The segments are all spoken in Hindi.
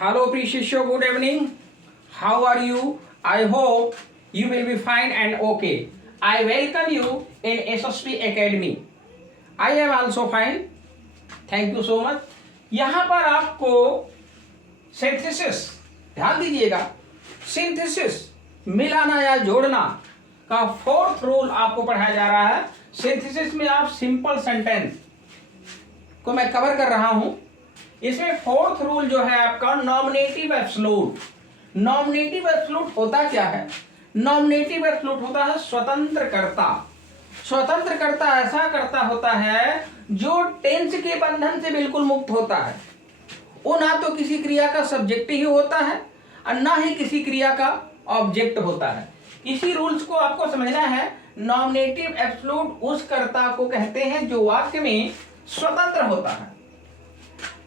Hello, Prishisho. Good evening. How are you? I hope you will be fine and okay. I welcome you in SSP Academy. I am also fine. Thank you so much. यहाँ पर आपको सिंथेसिस, ध्यान दीजिएगा, सिंथेसिस मिलाना या जोड़ना का फोर्थ रूल आपको पढ़ाया जा रहा है। सिंथेसिस में आप सिंपल सेंटेंस को मैं कवर कर रहा हूं। इसमें फोर्थ रूल जो है आपका नॉमिनेटिव एब्सोल्यूट। नॉमिनेटिव एब्सोल्यूट होता क्या है? नॉमिनेटिव एब्सोल्यूट होता है स्वतंत्र कर्ता। स्वतंत्र कर्ता ऐसा कर्ता होता है जो टेंस के बंधन से बिल्कुल मुक्त होता है। वो ना तो किसी क्रिया का सब्जेक्ट ही होता है और ना ही किसी क्रिया का ऑब्जेक्ट होता है। इसी रूल्स को आपको समझना है। नॉमिनेटिव एब्सोल्यूट उस कर्ता को कहते हैं जो वाक्य में स्वतंत्र होता है।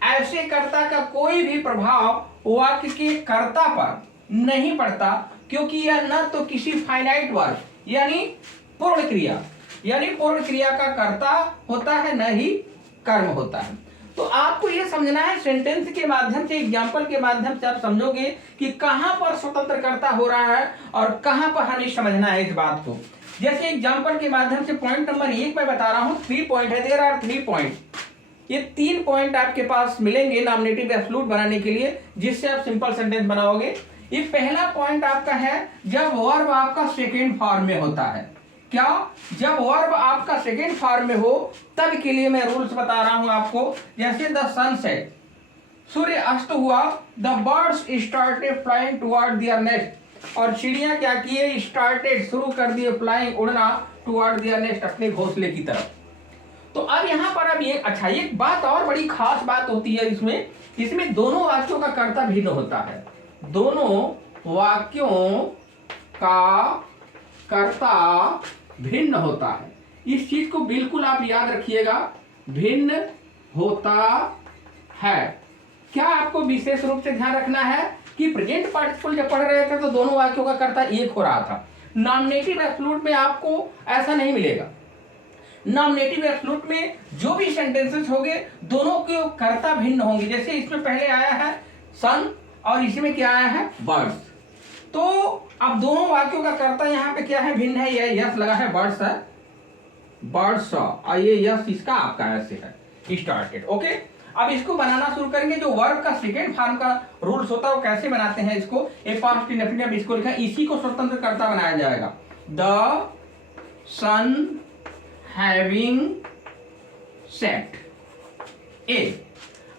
ऐसे कर्ता का कोई भी प्रभाव वाक्य के कर्ता पर नहीं पड़ता, क्योंकि यह न तो किसी फाइनाइट वर्ब यानी पूर्ण क्रिया का कर्ता होता है, न ही कर्म होता है। तो आपको यह समझना है, सेंटेंस के माध्यम से, एग्जाम्पल के माध्यम से आप समझोगे कि कहां पर स्वतंत्र कर्ता हो रहा है और कहां पर हमें समझना है इस बात को। जैसे एग्जाम्पल के माध्यम से पॉइंट नंबर 1 मैं बता रहा हूं, 3 पॉइंट है, देयर आर 3 पॉइंट। ये 3 पॉइंट आपके पास मिलेंगे नॉमिनेटिव एब्सोल्यूट बनाने के लिए, जिससे आप सिंपल सेंटेंस बनाओगे। ये पहला पॉइंट आपका है जब वर्ब आपका सेकेंड फॉर्म में होता है। क्या? जब वर्ब आपका सेकेंड फॉर्म में हो तब के लिए मैं रूल्स बता रहा हूं आपको। जैसे द सनसेट, सूर्य अस्त हुआ, the birds started flying toward there nest, और चिड़िया क्या किए? स्टार्टेड, शुरू कर दिए, फ्लाइंग, उड़ना, टुवर्ड देयर नेस्ट, अपने घोंसले की तरफ। तो अब यहाँ पर अब ये अच्छा, एक बात और बड़ी खास बात होती है इसमें दोनों वाक्यों का कर्ता भिन्न होता है। दोनों वाक्यों का कर्ता भिन्न होता है। इस चीज को बिल्कुल आप याद रखिएगा, भिन्न होता है। क्या आपको विशेष रूप से ध्यान रखना है कि प्रेजेंट पार्टिसिपल जब पढ़ रहे थे तो दोनों वाक्यों का कर्ता एक हो रहा था। नॉमिनेटिव एब्सोल्यूट में आपको ऐसा नहीं मिलेगा। नॉमिनेटिव एब्सोल्यूट में जो भी सेंटेंसेस होंगे दोनों के कर्ता भिन्न होंगे। जैसे इसमें पहले आया है सन और इसमें क्या आया है? बर्ड्स। तो अब दोनों वाक्यों का कर्ता यहाँ पे क्या है? भिन्न है। ये यस लगा है, बर्ड्स है, बर्ड्स, और ये यस इसका आपका ऐसे है, स्टार्टेड। ओके, अब इसको बनाना शुरू करेंगे। जो वर्ब का सेकेंड फॉर्म का रूल्स होता है वो कैसे बनाते हैं इसको, एक पास्ट इंडेफिनिट में इसको लिखा, इसी को स्वतंत्र कर्ता बनाया जाएगा। The sun having set a.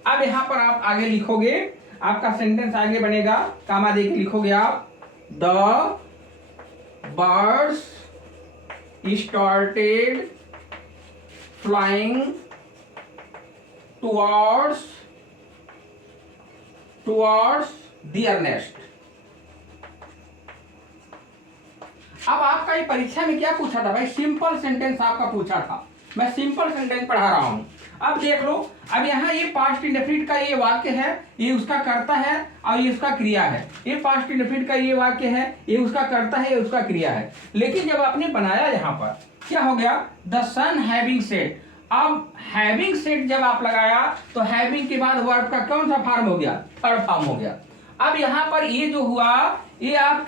अब यहां पर आप आगे लिखोगे, आपका सेंटेंस आगे बनेगा, कामा दे के लिखोगे आप, the birds started flying towards their nest. अब आपका ये परीक्षा में क्या पूछा था भाई? सिंपल सेंटेंस आपका पूछा था। मैं सिंपल सेंटेंस पढ़ा रहा हूं। अब देख लो, अब यहाँ ये पास्ट इंडेफिनिट का ये वाक्य है, ये उसका कर्ता है और ये उसका क्रिया है। ये पास्ट इंडेफिनिट का ये वाक्य है, ये उसका कर्ता है, ये उसका क्रिया है। लेकिन जब आपने बनाया यहाँ पर क्या हो गया? The sun having set. अब हैविंग सेट जब आप लगाया तो हैविंग के बाद वर्ब का कौन सा फॉर्म हो गया? थर्ड फॉर्म हो गया। अब यहाँ पर ये जो हुआ, ये आप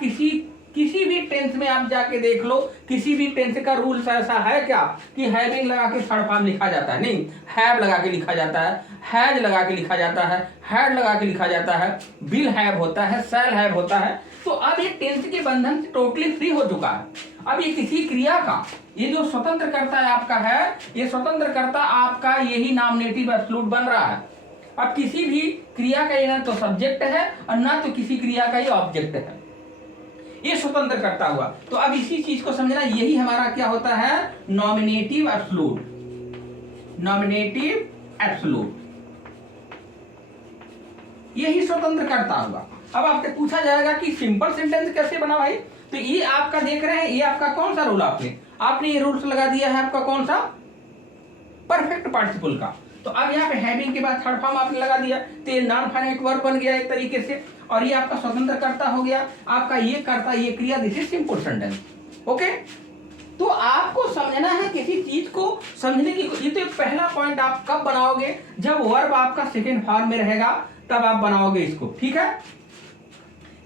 किसी भी टेंस में आप जाके देख लो, किसी भी टेंस का रूल ऐसा है क्या कि हैविंग लगा के थर्ड फॉर्म लिखा जाता है? नहीं, हैव लगा के लिखा जाता है, हैज लगा के लिखा जाता है, हैड लगा के लिखा जाता है, विल हैव होता है, शैल हैव होता है। तो अब ये टेंस के बंधन से टोटली फ्री हो चुका है। अब ये किसी क्रिया का, ये जो स्वतंत्र कर्ता है आपका है, ये स्वतंत्र कर्ता आपका यही नॉमिनेटिव एब्सोल्यूट बन रहा है। अब किसी भी क्रिया का ये ना तो सब्जेक्ट है और ना तो किसी क्रिया का ये ऑब्जेक्ट है, ये स्वतंत्र कर्ता हुआ। तो अब इसी चीज को समझना, यही हमारा क्या होता है? Nominative absolute. नॉमिनेटिव एब्सोल्यूट यही स्वतंत्र कर्ता हुआ। अब आपसे पूछा जाएगा कि सिंपल सेंटेंस कैसे बना भाई? तो ये आपका देख रहे हैं, ये आपका कौन सा रूल आपने ये रूल्स लगा दिया है, आपका कौन सा? परफेक्ट पार्टिसिपल का। तो अब यहाँ पे हैविंग के बाद थर्ड फॉर्म आपने लगा दिया, तो ये नॉन फाइनाइट वर्ब बन गया एक तरीके से, और ये आपका स्वतंत्र कर्ता हो गया, आपका ये कर्ता, ये क्रिया, this is simple sentence. Okay, तो आपको समझना है किसी चीज को समझने की। ये तो पहला पॉइंट आप कब बनाओगे? जब वर्ब आपका सेकेंड फॉर्म में रहेगा, तब आप बनाओगे इसको, ठीक है।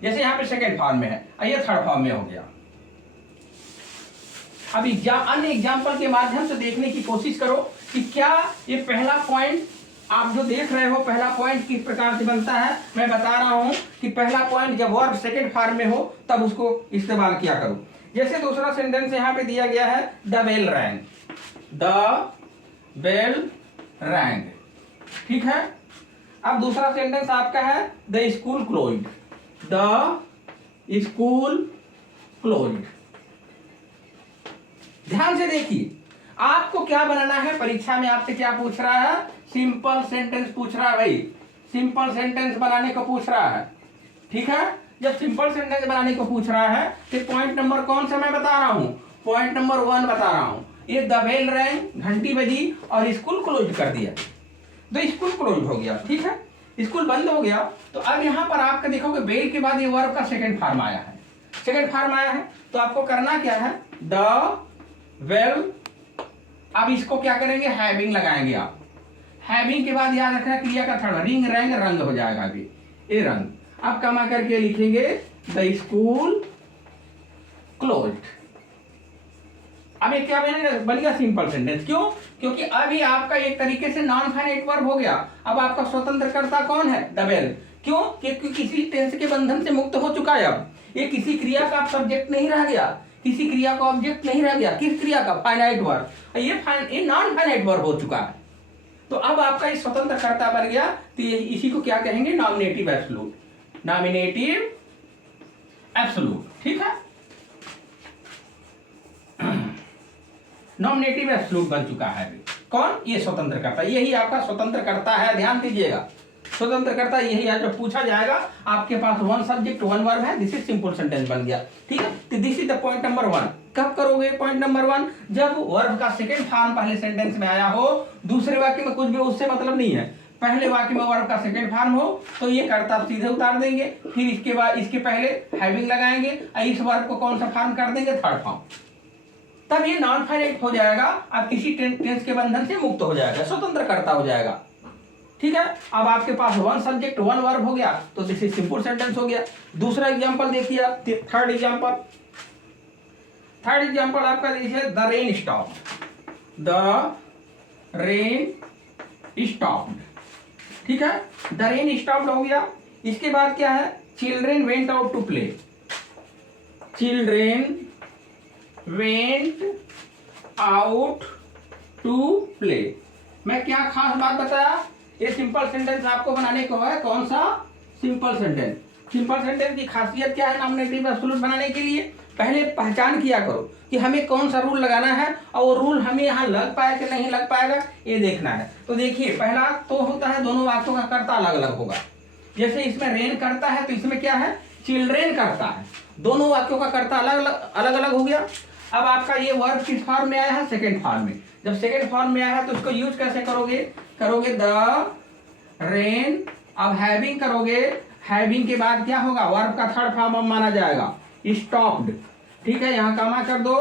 जैसे यहाँ पे सेकेंड फॉर्म में है, ये थर्ड फॉर्म में हो गया। अब अन्य एग्जाम्पल के माध्यम से देखने की कोशिश करो कि क्या ये पहला पॉइंट आप जो देख रहे हो, पहला पॉइंट किस प्रकार से बनता है। मैं बता रहा हूं कि पहला पॉइंट जब वर्ब सेकेंड फॉर्म में हो तब उसको इस्तेमाल किया करो। जैसे दूसरा सेंटेंस यहाँ पे दिया गया है, the bell rang, the bell rang, ठीक है। अब दूसरा सेंटेंस आपका है, the school closed, the school closed. ध्यान से देखिए, आपको क्या बनाना है। परीक्षा में आपसे क्या पूछ रहा है, सिंपल सेंटेंस पूछ रहा है भाई, सिंपल सेंटेंस बनाने को पूछ रहा है, ठीक है। जब सिंपल सेंटेंस बनाने को पूछ रहा है तो पॉइंट नंबर कौन सा मैं बता रहा हूं, पॉइंट नंबर 1 बता रहा हूं। ये द बेल रैंग, घंटी बजी और स्कूल क्लोज कर दिया, तो स्कूल क्लोज हो गया, ठीक है, स्कूल बंद हो गया। तो अब यहाँ पर आपका देखोगे बेल के बाद ये वर्ब का सेकंड फॉर्म आया है, सेकंड फॉर्म आया है, तो आपको करना क्या है, द वेल। अब इसको क्या करेंगे, हैविंग लगाएंगे आप। हैविंग के बाद याद रखना क्रिया का थर्ड, रिंग रैंग रंग हो जाएगा अभी, ये रंग। अब कमा करके लिखेंगे द स्कूल क्लोज्ड। अब ये क्या बन गया, सिंपल सेंटेंस। क्यों, क्योंकि अभी आपका एक तरीके से नॉन फाइनाइट वर्ब हो गया। अब आपका स्वतंत्रकर्ता कौन है, द बेल। क्यों, क्योंकि किसी टेंस के बंधन से मुक्त हो चुका है। अब ये किसी क्रिया का सब्जेक्ट नहीं रह गया, किसी क्रिया का ऑब्जेक्ट नहीं रह गया। किस क्रिया का, फाइनाइट वर्ब। ये नॉन फाइनाइट वर्ब हो चुका है। तो अब आपका ये स्वतंत्रकर्ता बन गया, तो इसी को क्या कहेंगे, नॉमिनेटिव एब्सोल्यूट, नॉमिनेटिव एब्सोल्यूट, ठीक है। नॉमिनेटिव एब्सोल्यूट बन चुका है अभी। कौन, ये स्वतंत्रकर्ता, यही आपका स्वतंत्रकर्ता है। ध्यान दीजिएगा, स्वतंत्रकर्ता यही है। जब पूछा जाएगा आपके पास 1 सब्जेक्ट 1 वर्ब है, दिस इज सिंपल सेंटेंस बन गया, ठीक है। तो this is the point number 1। कब करोगे पॉइंट नंबर 1, जब वर्ब का सेकंड फॉर्म पहले सेंटेंस में आया हो, दूसरे वाक्य में कुछ भी उससे मतलब नहीं है। पहले वाक्य में वर्ब का सेकंड फॉर्म हो तो ये कर्ता आप सीधे उतार देंगे, फिर इसके बाद इसके पहले हैविंग लगाएंगे, इस वर्ब को कौन सा फॉर्म कर देंगे, थर्ड फॉर्म। तब ये नॉन फाइनाइट हो जाएगा, अब किसी टेंस के बंधन से मुक्त हो जाएगा, स्वतंत्रकर्ता हो जाएगा, ठीक है। अब आपके पास 1 सब्जेक्ट 1 वर्ब हो गया, तो दिस इज सिंपल सेंटेंस हो गया। दूसरा एग्जांपल देखिए आप, थर्ड एग्जांपल आपका देखिए, the rain stopped, the rain stopped, ठीक है। द रेन स्टॉप्ड हो गया। इसके बाद क्या है, children went out to play, children went out to play. मैं क्या खास बात बताया, ये सिंपल सेंटेंस आपको बनाने को है, कौन सा, सिंपल सेंटेंस। सिंपल सेंटेंस की खासियत क्या है नॉमिनेटिव एब्सोल्यूट बनाने के लिए, पहले पहचान किया करो कि हमें कौन सा रूल लगाना है, और वो रूल हमें यहाँ लग पाए कि नहीं लग पाएगा, ये देखना है। तो देखिए, पहला तो होता है दोनों वाक्यों का कर्ता अलग अलग होगा। जैसे इसमें रेन करता है तो इसमें क्या है, चिल्ड्रेन करता है, दोनों वाक्यों का कर्ता अलग अलग हो गया। अब आपका ये वर्ब किस फॉर्म में आया है, सेकेंड फॉर्म में। जब सेकेंड फॉर्म में आया है तो उसको यूज कैसे करोगे, द रेन। अब हैविंग करोगे, हैविंग के बाद क्या होगा, वर्ब का थर्ड फॉर्म अब माना जाएगा, स्टॉप्ड, ठीक है। यहाँ कामा कर दो,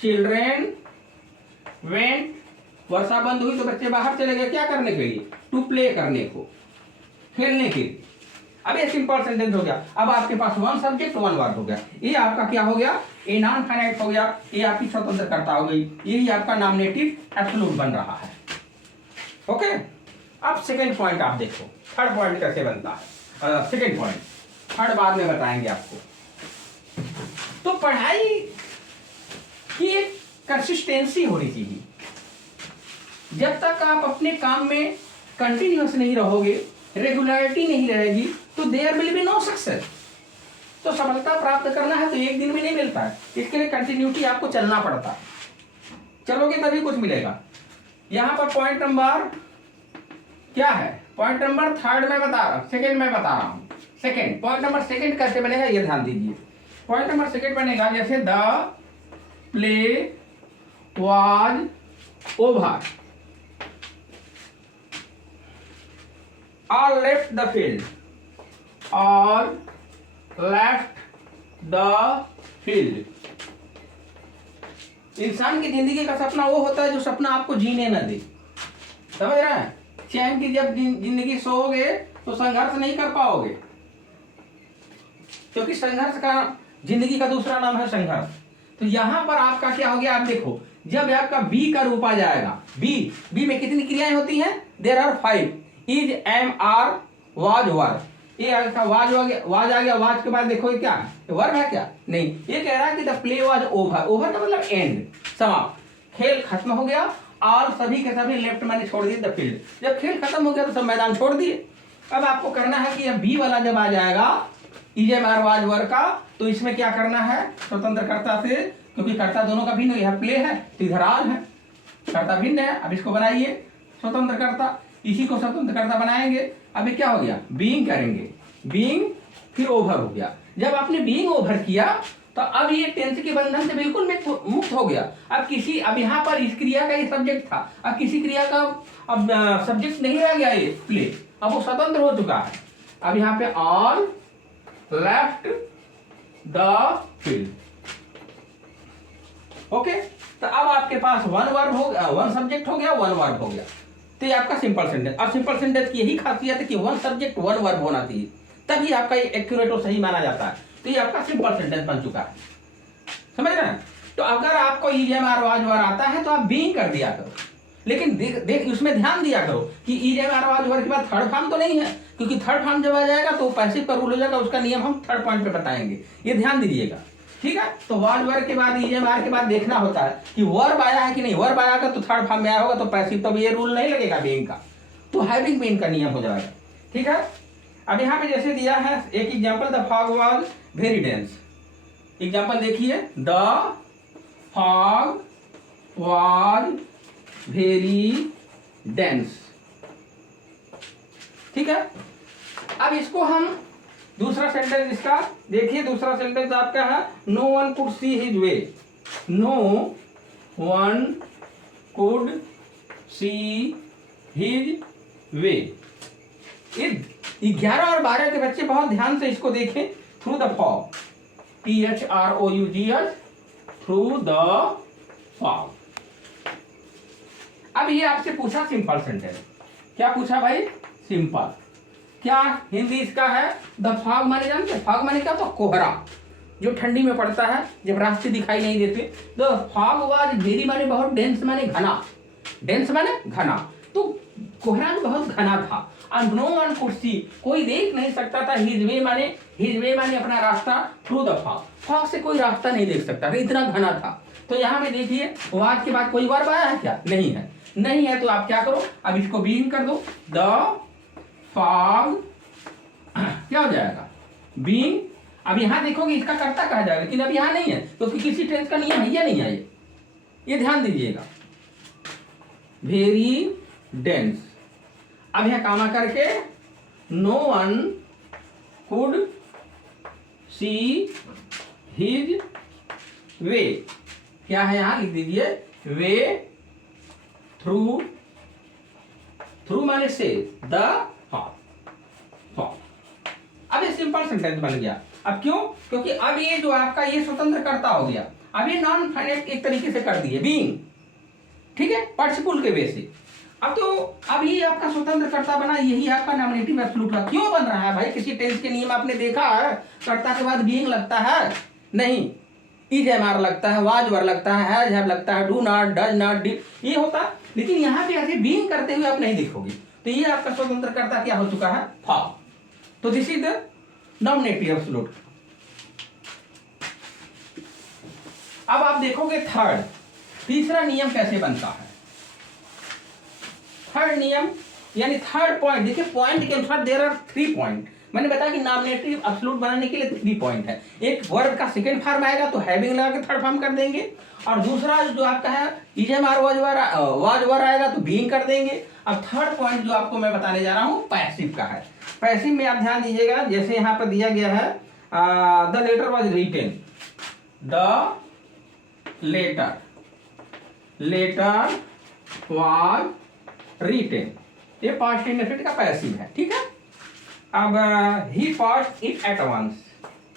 चिल्ड्रेन वेंट, वर्षा बंद हुई तो बच्चे बाहर चले गए, क्या करने के लिए, टू प्ले करने को, खेलने के लिए। अब ये सिंपल सेंटेंस हो गया। अब आपके पास 1 सब्जेक्ट 1 वर्ब हो गया, ये आपका क्या हो गया, ये नॉन फाइनाइट हो गया, ये आपकी स्वतंत्रकर्ता हो गई, यही आपका नॉमिनेटिव एब्सोल्यूट बन रहा है, ओके। अब सेकेंड पॉइंट आप देखो, थर्ड पॉइंट कैसे बनता है, सेकेंड पॉइंट, थर्ड बाद में बताएंगे आपको। तो पढ़ाई की एक कंसिस्टेंसी होनी चाहिए। जब तक आप अपने काम में कंटिन्यूअस नहीं रहोगे, रेगुलरिटी नहीं रहेगी, तो there will be no success. तो सफलता प्राप्त करना है तो एक दिन में नहीं मिलता है, इसके लिए कंटिन्यूटी आपको चलना पड़ता है, चलोगे तभी कुछ मिलेगा। यहां पर पॉइंट नंबर क्या है, पॉइंट नंबर थर्ड में बता रहा, सेकेंड में बता रहा हूं। सेकेंड पॉइंट नंबर सेकेंड कैसे बनेगा ये ध्यान दीजिए। पॉइंट नंबर सेकेंड बनेगा जैसे the play was over, all left the field, all left the field। इंसान की जिंदगी का सपना वो होता है जो सपना आपको जीने न दे, समझ रहे हैं। चैन की जब जिंदगी सोओगे तो संघर्ष नहीं कर पाओगे, क्योंकि संघर्ष का जिंदगी का दूसरा नाम है संघर्ष। तो यहां पर आपका क्या हो गया, आप देखो जब आपका बी का रूप आ जाएगा, बी में कितनी क्रियाएं होती हैं, there are 5, is, am, are, was, were. ये वाज आ गया, वाज के बाद देखो ये क्या है, वर्ब है क्या, नहीं, ये कह रहा है कि the play was over, over का मतलब एंड, समाप्त, खेल खत्म हो गया, और सभी के सभी लेफ्ट मैंने छोड़ दिए द फील्ड, जब खेल खत्म हो गया तो सब मैदान छोड़ दिए। अब आपको करना है कि बी वाला जब आ जाएगा इजे मार वाज वर का, तो इसमें क्या करना है, स्वतंत्रकर्ता से, क्योंकि कर्ता दोनों का भिन्न, यह प्ले है तो इधर आल है, कर्ता भिन्न है, अब इसको बनाइए स्वतंत्रकर्ता, इसी को स्वतंत्रकर्ता बनाएंगे। अभी क्या हो गया, बीइंग करेंगे, बीइंग, फिर ओवर हो गया। जब आपने बीइंग ओवर किया तो अब ये टेंस के बंधन से बिल्कुल मुक्त हो गया। अब यहाँ पर इस क्रिया का ये सब्जेक्ट था, अब किसी क्रिया का अब सब्जेक्ट नहीं रह गया, ये प्ले अब वो स्वतंत्र हो चुका है। अब यहाँ पे all left the field, okay. तो अब आपके पास वन वर्ब हो गया, वन सब्जेक्ट हो गया, वन वर्ब हो गया, तो ये आपका सिंपल सेंटेंस। अब सिंपल सेंटेंस की यही खासियत है कि वन सब्जेक्ट वन वर्ब होना चाहिए, तभी आपका ये एक्यूरेट और सही माना जाता है। तो ये आपका सिंपल सेंटेंस बन चुका है, समझ रहे हैं। तो अगर आपको ईजेम आर वाज वर आता है तो आप बीइंग कर दिया करो, लेकिन देख उसमें ध्यान दिया करो कि ईजेम आर वाज वर के बाद थर्ड फॉर्म तो नहीं है, क्योंकि थर्ड फॉर्म जब आ जाएगा तो पैसिव का रूल हो जाएगा, उसका नियम हम थर्ड पॉइंट पे बताएंगे, ये ध्यान दीजिएगा, ठीक है। तो वाज वर के बाद ईजेम आर के बाद देखना होता है कि वर्ब आया है कि नहीं, वर्ब आया तो थर्ड फॉर्म में आया होगा तो पैसिव, तो ये रूल नहीं लगेगा बीइंग का, तो हैविंग बीइंग का नियम हो जाएगा, ठीक है। अब यहाँ पे जैसे दिया है एक example, the fog was very dense, example देखिए, the fog was very dense, ठीक है। अब इसको हम दूसरा सेंटेंस इसका देखिए, दूसरा सेंटेंस आपका है, no one could see his way, no one could see his way. 11 और 12 के बच्चे बहुत ध्यान से इसको देखें, through the fog, THROUGH, through the fog. अब ये आपसे पूछा सिंपल सेंटेंस, क्या पूछा भाई, सिंपल, क्या हिंदी इसका है, द फॉग माने जानते, फॉग माने क्या, तो कोहरा जो ठंडी में पड़ता है जब रास्ते दिखाई नहीं देते। द फॉग वाज वेरी माने बहुत, डेंस माने घना, डेंस माने घना, तो कोहरा बहुत घना था। और नो वन कुड सी, कोई देख नहीं सकता था, हिज वे माने अपना रास्ता, थ्रू द फॉग, फॉग से कोई रास्ता नहीं देख सकता था, इतना घना था। तो यहाँ पे देखिए वाज के बाद कोई वर्ब आया है क्या, नहीं है, नहीं है, तो आप क्या करो, अब इसको बीइंग कर दो, द फॉग क्या हो जाएगा, बीइंग। अब यहां देखोगे इसका कर्ता कहा जाएगा, लेकिन अब यहां नहीं है, क्योंकि किसी टेंस का नियम है या नहीं है, ये ध्यान दीजिएगा, वेरी डेंस। अब यहां कामा करके, no one could see his way, क्या है यहां लिख दीजिए, वे थ्रू, थ्रू माने से, द फॉग। अब ये सिंपल सेंटेंस बन गया। अब क्यों, क्योंकि अब ये जो आपका ये स्वतंत्रकर्ता हो गया, अब ये नॉन फाइनाइट एक तरीके से कर दिए, बीइंग, ठीक है, पार्टिसिपल के बेस से। अब तो अब ये आपका स्वतंत्रकर्ता बना, यही आपका नॉमिनेटिव एब्सोल्यूट का। क्यों बन रहा है भाई, किसी टेंस के नियम आपने देखा है, कर्ता के बाद बीइंग लगता है, नहीं, इज एम आर लगता है, वाज वर लगता है, हैज हैव लगता है, do not, does not, did, ये होता, लेकिन यहाँ पे ऐसे बीइंग करते हुए आप नहीं देखोगे। तो ये आपका स्वतंत्रकर्ता क्या हो चुका है, फॉग। तो this is the nominative absolute. अब आप देखोगे थर्ड, तीसरा नियम कैसे बनता है। थर्ड नियम यानी थर्ड पॉइंट, देखिए पॉइंट के अनुसार देयर आर 3 पॉइंट। मैंने बताया कि नॉमिनेटिव एब्सोल्यूट बनाने के लिए 3 पॉइंट है। एक वर्ब का सेकंड फॉर्म आएगा तो हैविंग लगा के थर्ड फॉर्म कर देंगे, और दूसरा जो आपका है इजम आर वाज वर आएगा तो बीइंग कर देंगे। अब थर्ड पॉइंट जो आपको मैं बताने जा रहा हूं पैसिव का है। पैसिव में आप ध्यान दीजिएगा, जैसे यहां पर दिया गया है the letter was written, the letter was written, ये पास्ट इंडेफिनिट का पैसिव है, ठीक है। अब he passed it at once,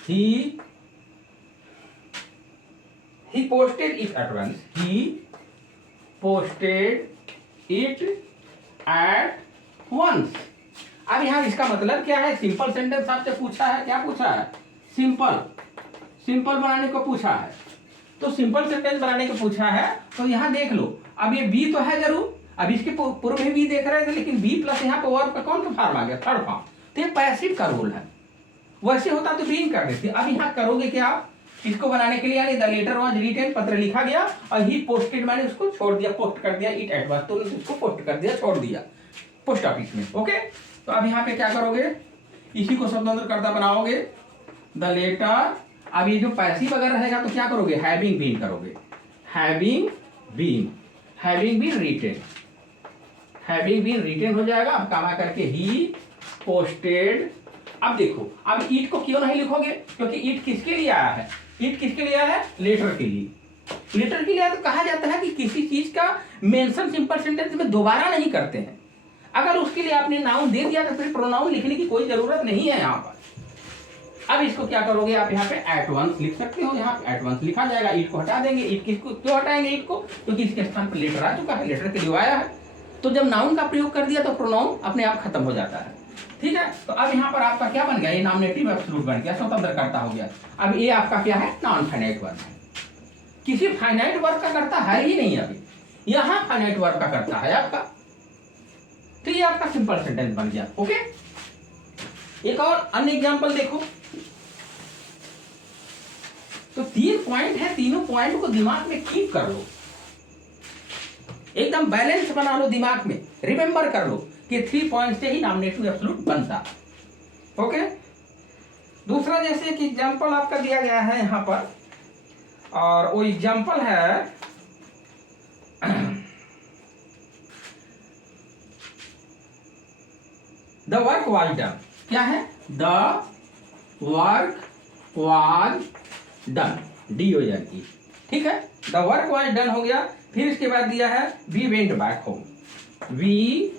he posted it at once, he posted it at once. अब यहाँ इसका मतलब क्या है, सिंपल सेंटेंस आपसे पूछा है, क्या पूछा है, सिंपल बनाने को पूछा है। तो सिंपल सेंटेंस बनाने को पूछा है, तो यहाँ देख लो, अब ये बी तो है जरूर, अब इसके पूर्व में बी देख रहे थे, लेकिन बी प्लस यहाँ पे वर्ब का कौन सा फॉर्म आ गया, थर्ड फॉर्म, तो ये पैसिव का रोल है। वैसे होता तो बीइंग कर देते। अब यहाँ करोगे क्या आप, इसको बनाने के लिए यानी द लेटर वाज रिटेन, पत्र लिखा गया, और ही पोस्टेड माने उसको छोड़ दिया, पोस्ट कर दिया, इट एट वाज तो उसको पोस्ट कर दिया, छोड़ दिया पोस्ट ऑफिस में। ओके, तो अब यहाँ पे क्या करोगे, इसी को स्वतंत्र कर्ता बनाओगे, द लेटर। अब ये जो पैसिव अगर रहेगा तो क्या करोगे, हैविंग बीन करोगे, हैविंग बीन रिटेन हो जाएगा। अब कामा करके ही पोस्टेड। अब देखो, अब ईट को क्यों नहीं लिखोगे, क्योंकि ईट किसके लिए आया है, ईट किसके लिए आया है, लेटर के लिए। लेटर के लिए तो कहा जाता है कि किसी चीज का मेंशन सिंपल सेंटेंस में दोबारा नहीं करते हैं। अगर उसके लिए आपने नाउन दे दिया तो फिर प्रोनाउन लिखने की कोई जरूरत नहीं है यहाँ पर। अब इसको क्या करोगे आप, यहाँ पे एट वंस लिख सकते हो, यहाँ पे एट वंस लिखा जाएगा, ईट को हटा देंगे। ईट किसको क्यों हटाएंगे, ईट को, क्योंकि इसके स्थान पर लेटर आ चुका है, लेटर के लिए आया है। तो जब नाउन का प्रयोग कर दिया तो प्रोनाउन अपने आप खत्म हो जाता है। ठीक है, तो अब यहाँ पर आपका क्या बन गया, ये नॉमिनेटिव एब्सोल्यूट बन गया, स्वतंत्र कर्ता हो गया। अब ये आपका क्या है, नॉन फाइनाइट वर्ब है, किसी फाइनाइट वर्ब का कर्ता है ही नहीं अभी, यहाँ फाइनाइट वर्ब का कर्ता है आपका। तो ये आपका सिंपल सेंटेंस बन गया। ओके, एक और अन्य एग्जांपल देखो। तो 3 पॉइंट है, तीनों पॉइंट को दिमाग में कीप कर लो, एकदम बैलेंस बना लो दिमाग में, रिमेंबर कर लो कि 3 पॉइंट से ही नॉमिनेटिव एब्सोल्यूट बनता। ओके, दूसरा जैसे कि एग्जांपल आपका दिया गया है यहां पर, और वो एग्जांपल है द वर्क वाज डन। क्या है, the work was done, DONE। ठीक है, द वर्क वाज डन हो गया। फिर इसके बाद दिया है we went back home, we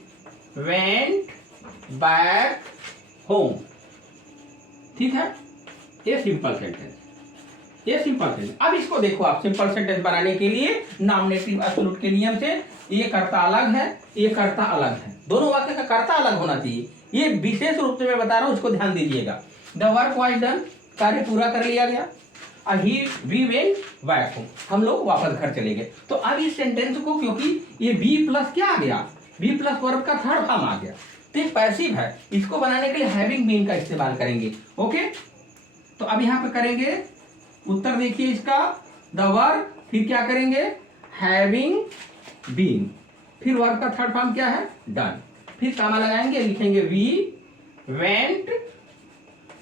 went back home. ठीक है, ये सिंपल सेंटेंस, ये सिंपल सेंटेंस। अब इसको देखो आप, सिंपल सेंटेंस बनाने के लिए नॉमिनेटिव एब्सोल्यूट के नियम से ये कर्ता अलग है, ये कर्ता अलग है, दोनों वाक्य का कर्ता अलग होना चाहिए। ये विशेष रूप से मैं बता रहा हूं, इसको ध्यान दीजिएगा। द वर्क वाज डन, कार्य पूरा कर लिया गया, वी वेंट बैक होम, हम लोग वापस घर चले गए। तो अब इस सेंटेंस को, क्योंकि ये बी प्लस क्या आ गया, बी प्लस वर्ब का थर्ड फॉर्म आ गया, तो ये पैसिव है, इसको बनाने के लिए हैविंग बीन का इस्तेमाल करेंगे। ओके, तो अब यहाँ पे करेंगे, उत्तर देखिए इसका, द वर्क, फिर क्या करेंगे, हैविंग बीन, फिर वर्ब का थर्ड फॉर्म क्या है, डन, फिर कामा लगाएंगे, लिखेंगे वी वेंट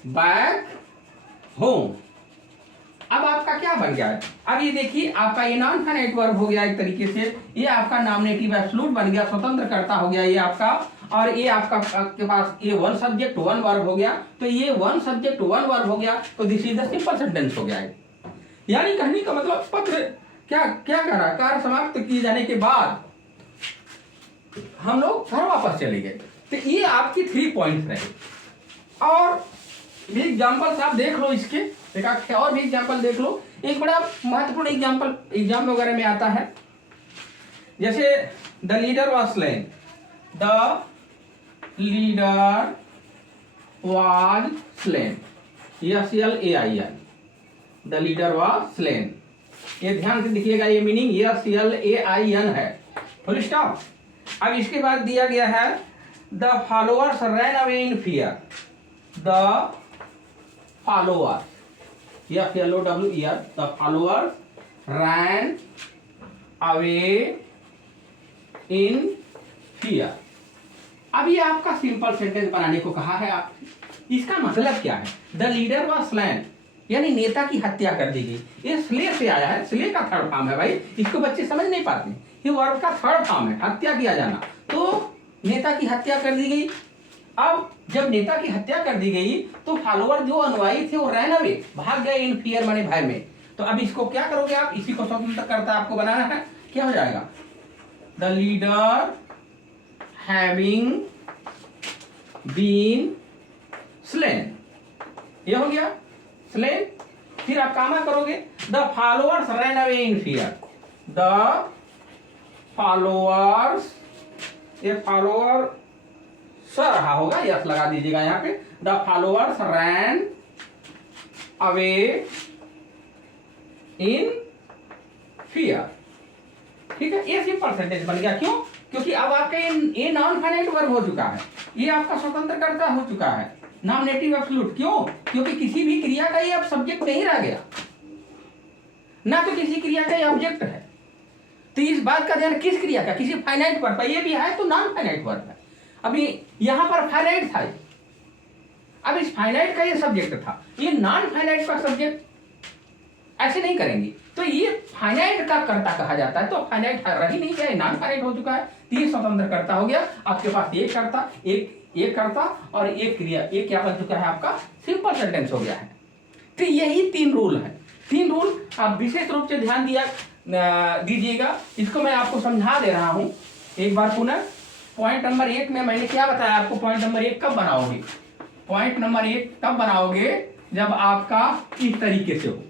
बैक होम। अब आपका क्या बन गया है, अब ये देखिए आपका ये नॉन फाइनाइट वर्ब हो गया एक तरीके से, ये आपका नॉमिनेटिव एब्सोल्यूट बन गया, स्वतंत्र कर्ता हो गया ये आपका, और ये आपका के पास ये 1 सब्जेक्ट 1 वर्ब हो गया। तो ये 1 सब्जेक्ट 1 वर्ब हो गया, तो this is the simple sentence हो गया है। यानी कहने का मतलब पत्र क्या क्या करा, कार्य समाप्त किए जाने के बाद हम लोग घर वापस चले गए। तो ये आपकी 3 पॉइंट्स रहे। और भी एग्जाम्पल्स आप देख लो इसके, एक और भी एग्जाम्पल देख लो। एक बड़ा महत्वपूर्ण एग्जाम्पल एग्जाम वगैरह में आता है, जैसे the leader was slain, the leader was slain, SLAIN, the leader was slain. ये ध्यान से देखिएगा, ये मीनिंग SLAIN है, फुल स्टॉप। अब इसके बाद दिया गया है the followers ran away in fear, the followers, FLOWER, the followers ran away in fear। अब ये आपका सिंपल सेंटेंस बनाने को कहा है आप, इसका मतलब क्या है, द लीडर वाज स्लेन, यानी नेता की हत्या कर दी गई। ये स्ले से आया है, स्ले का थर्ड फॉर्म है भाई, इसको बच्चे समझ नहीं पाते, ये वर्ब का थर्ड फॉर्म है, हत्या किया जाना। तो नेता की हत्या कर दी गई। अब जब नेता की हत्या कर दी गई तो फॉलोअर जो अनुयायी थे वो रैन अवे, भाग गए, इन फियर माने भय में। तो अब इसको क्या करोगे आप, इसी को स्वतंत्र करता आपको बनाना है, क्या हो जाएगा, the leader having been slain, ये हो गया स्लेन। फिर आप कामा करोगे, the followers ran away in fear, the followers, ये फॉलोअर रहा होगा, यस लगा दीजिएगा यहाँ पे। The followers ran away in fear. ठीक है, ये सिंपल सेंटेंस बन गया। क्यों? क्योंकि अब आपका ये नॉन फाइनाइट वर्ब हो चुका है, ये आपका स्वतंत्र कर्ता हो चुका है, नॉमिनेटिव एब्सोल्यूट। क्यों? क्योंकि किसी भी क्रिया का ये अब सब्जेक्ट नहीं रह गया, ना तो किसी क्रिया का ये ऑब्जेक्ट है। तो इस बात का ध्यान, किस क्रिया का? किसी फाइनाइट वर्ब पर। ये भी है तो नॉन फाइनाइट वर्ब है। अभी यहां पर फाइनाइट था, अब इस फाइनाइट का ये सब्जेक्ट था, ये नॉन फाइनाइट का सब्जेक्ट ऐसे नहीं करेंगे। तो ये फाइनाइट का कर्ता कहा जाता है, तो फाइनाइट रही नहीं गया, नॉन फाइनाइट हो चुका है, तो ये स्वतंत्र कर्ता हो गया। आपके पास एक कर्ता, एक कर्ता और एक क्रिया, एक क्या बन चुका है आपका? सिंपल सेंटेंस हो गया है। तो यही 3 रूल है। 3 रूल आप विशेष रूप से ध्यान दीजिएगा। इसको मैं आपको समझा दे रहा हूं एक बार पुनः। पॉइंट नंबर 1 में मैंने क्या बताया आपको? पॉइंट नंबर 1 कब बनाओगे? पॉइंट नंबर 1 तब बनाओगे जब आपका इस तरीके से हो।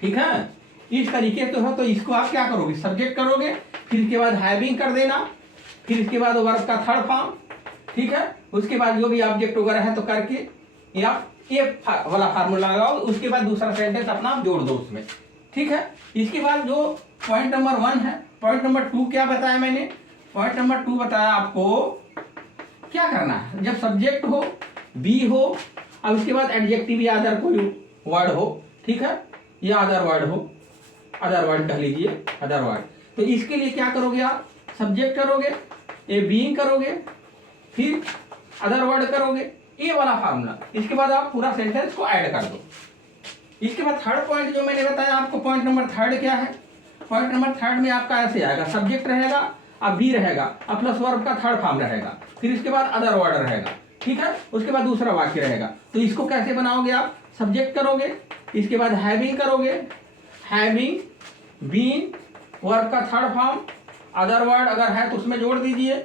ठीक है, इस तरीके से हो तो इसको आप क्या करोगे? सब्जेक्ट करोगे, फिर इसके बाद हैविंग कर देना, फिर इसके बाद वर्ब का थर्ड फॉर्म। ठीक है, उसके बाद जो भी ऑब्जेक्ट वगैरह है तो करके या ये वाला फार्मूला लगाओ, उसके बाद दूसरा सेंटेंस अपना जोड़ दो उसमें। ठीक है, इसके बाद जो पॉइंट नंबर 1 है, पॉइंट नंबर 2 क्या बताया मैंने? पॉइंट नंबर 2 बताया आपको क्या करना है। जब सब्जेक्ट हो, बी हो, और उसके बाद एडजेक्टिव या अदर कोई वर्ड हो। ठीक है, या अदर वर्ड हो, अदर वर्ड कह लीजिए, अदर वर्ड। तो इसके लिए क्या करोगे आप? सब्जेक्ट करोगे, ए बीइंग करोगे, फिर अदर वर्ड करोगे, ये वाला फार्मूला। इसके बाद आप पूरा सेंटेंस को ऐड कर दो। इसके बाद थर्ड पॉइंट जो मैंने बताया आपको, पॉइंट नंबर 3 क्या है? पॉइंट नंबर 3 में आपका ऐसे आएगा, सब्जेक्ट रहेगा, अब बी रहेगा, अब प्लस वर्ब का थर्ड फॉर्म रहेगा, फिर इसके बाद अदर वर्ड रहेगा। ठीक है, उसके बाद दूसरा वाक्य रहेगा। तो इसको कैसे बनाओगे आप? सब्जेक्ट करोगे, इसके बाद हैविंग करोगे, हैविंग बीइंग, वर्ब का थर्ड फॉर्म, अदर वर्ड अगर है तो उसमें जोड़ दीजिए।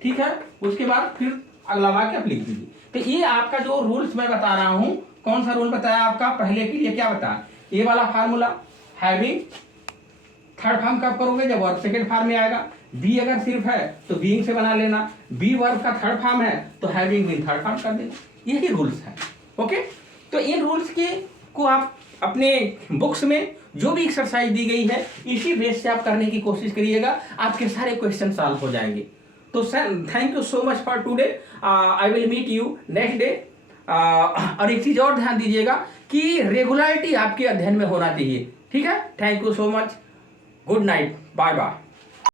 ठीक है, उसके बाद फिर अगला वाक्य आप लिख दीजिए। तो ये आपका जो रूल्स मैं बता रहा हूं, कौन सा रूल बताया आपका? पहले के लिए क्या बताया? ये वाला फार्मूला, हैविंग थर्ड फॉर्म कब करोगे? जब वर्ब सेकंड फॉर्म में आएगा। बी अगर सिर्फ है तो बीइंग से बना लेना, बी वर्ब का थर्ड फॉर्म है तो हैविंग बीइंग थर्ड फॉर्म कर देना। यही रूल्स है। ओके, तो इन रूल्स के को आप अपने बुक्स में जो भी एक्सरसाइज दी गई है इसी बेस से आप करने की कोशिश करिएगा, आपके सारे क्वेश्चन सॉल्व हो जाएंगे। तो sir thank you so much for today, I will meet you next day. और एक चीज और ध्यान दीजिएगा कि रेगुलरिटी आपके अध्ययन में होना चाहिए। ठीक है, thank you so much, good night, bye bye.